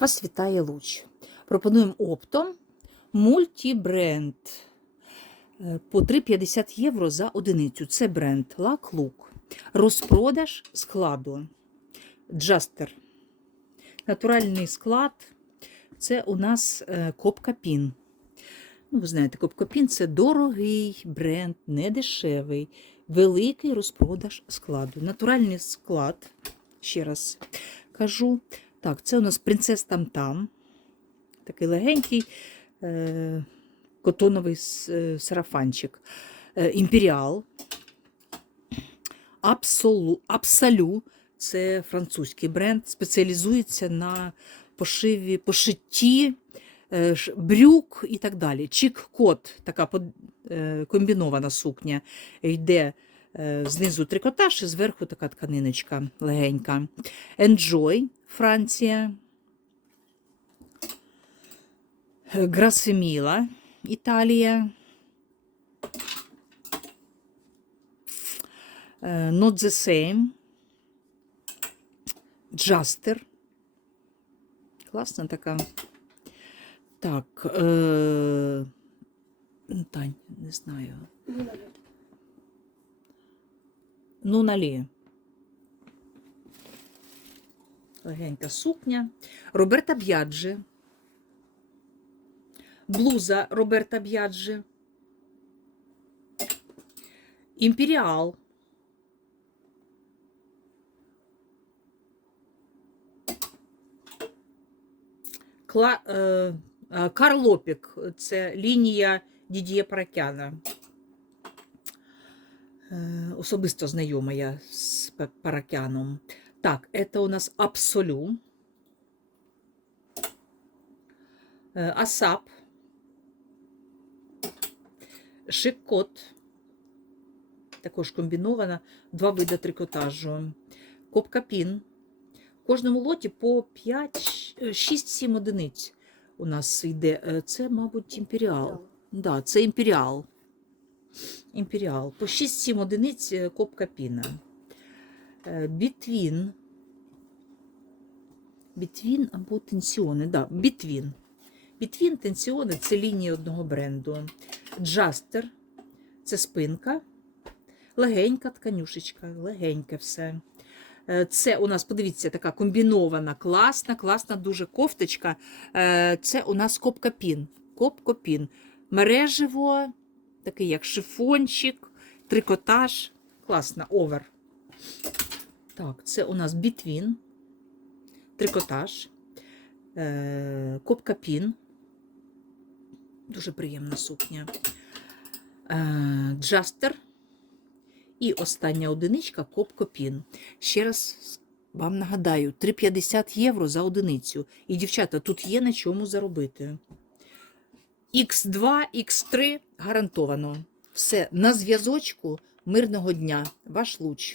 Вас вітає луч. Пропонуємо оптом мультібренд Е, по 3,50 євро за одиницю. Це бренд Лак Лук. Розпродаж складу. Джастер. Натуральний склад. Це у нас е, Копкапін. Ну, ви знаєте, Копкапін це дорогий бренд, не дешевий, великий розпродаж складу. Натуральний склад, ще раз кажу. Так, це у нас принцес Там-Там. Такий легенький е, котоновий е, сарафанчик. Е, Імперіал. Абсолю, Абсолю це французький бренд, спеціалізується на пошиві, пошитті е, брюк і так далі. Чік-кот, така е, комбінована сукня, йде е, знизу трикотаж і зверху така тканиночка легенька. Enjoy, Франція. Грасеміла, Італія. Е, Not the same. Джастер. Класна така. Так. Е... ну, Тань, не знаю. Ну, Легенька сукня. Роберта Б'яджі. Блуза Роберта Б'яджі. Імперіал. Кла... Е... е, Карлопік. Це лінія Дідіє Паракяна. Е, Особисто знайома я з Паракяном. Так, це у нас Абсолю. Е, Асап. Шикот. Також комбінована. Два види трикотажу. Копкапін. В кожному лоті по 5, 6-7 одиниць у нас йде. Е, Це, мабуть, імперіал. Да, це імперіал. Імперіал. По 6-7 одиниць е, копкапіна. Е, Бітвін. Бітвін або тенсіони. Да, бітвін. Бітвін, тенсіони це лінії одного бренду. Джастер це спинка. Легенька тканюшечка, легеньке все. Е, Це у нас, подивіться, така комбінована, класна, класна дуже кофточка. Е, Це у нас копкапін. Копкопін. Мережево, такий як шифончик, трикотаж. Класна, овер. Так, це у нас бітвін, трикотаж, е, копкапін. Дуже приємна сукня. Е, Джастер. І остання одиничка Копкопін. Ще раз вам нагадаю: 3,50 євро за одиницю. І, дівчата, тут є на чому заробити. Х2, Х3 гарантовано. Все, на зв'язочку. Мирного дня. Ваш луч.